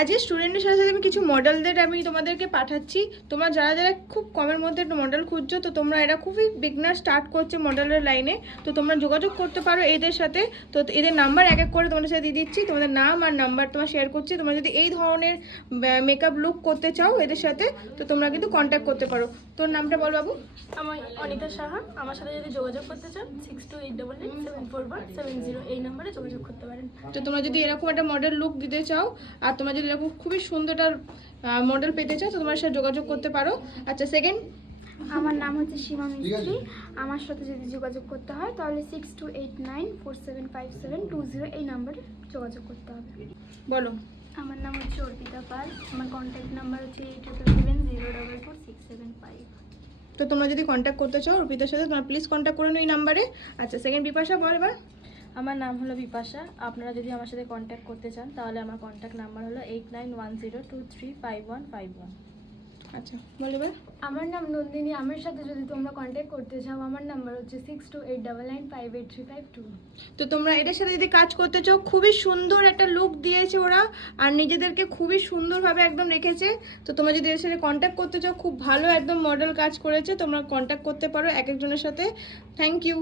আজকে স্টুডেন্টের সাথে সাথে আমি কিছু মডেলদের আমি তোমাদেরকে পাঠাচ্ছি। তোমরা যারা যারা খুব কমের মধ্যে একটা মডেল খুঁজছো, তো তোমরা এরা খুবই বিগনার স্টার্ট করছে মডেলের লাইনে, তো তোমরা যোগাযোগ করতে পারো এদের সাথে। তো এদের নাম্বার এক এক করে তোমাদের সাথে দিয়ে দিচ্ছি, তোমাদের নাম আর নাম্বার তোমার শেয়ার করছি। তোমরা যদি এই ধরনের মেকআপ লুক করতে চাও এদের সাথে, তো তোমরা কিন্তু কন্ট্যাক্ট করতে পারো। তোর নামটা বল বাবু। আমি অনিতা সাহা। আমার সাথে যদি যোগাযোগ করতে চান 6289974170 এই নাম্বারে যোগাযোগ করতে পারেন। তো তোমরা যদি এরকম একটা মডেল লুক দিতে চাও আর তোমরা যদি এরকম খুবই সুন্দর একটা মডেল পেতে চাও, তো তোমার সাথে যোগাযোগ করতে পারো। আচ্ছা, সেকেন্ড। আমার নাম হচ্ছে সীমা মিস্ত্রি। আমার সাথে যদি যোগাযোগ করতে হয় তাহলে 6289475720 এই নাম্বারে যোগাযোগ করতে হবে। বলো। আমার নাম হচ্ছে অর্পিতা পাল। আমার কন্ট্যাক্ট নাম্বার হচ্ছে 8770446775। তো তোমরা যদি কন্ট্যাক্ট করতে চাও অর্পিতার সাথে, তোমরা প্লিজ কন্ট্যাক্ট করে নিও এই নাম্বারে। আচ্ছা, সেকেন্ড বিপাশা, বল এবার। আমার নাম হলো বিপাশা। আপনারা যদি আমার সাথে কন্ট্যাক্ট করতে চান তাহলে আমার কন্ট্যাক্ট নাম্বার হলো 8910235151। আচ্ছা, বল এবার। আমার নাম নন্দিনী। আমার সাথে যদি তোমরা কন্ট্যাক্ট করতে চাও আমার নাম্বার হচ্ছে 6289958352। তো তোমরা এদের সাথে যদি কাজ করতে চাও, খুবই সুন্দর একটা লুক দিয়েছে ওরা, আর নিজেদেরকে খুবই সুন্দরভাবে একদম রেখেছে। তো তোমরা যদি এদের সাথে কন্ট্যাক্ট করতে চাও, খুব ভালো একদম মডেল কাজ করেছে, তোমরা কন্ট্যাক্ট করতে পারো এক একজনের সাথে। Thank you.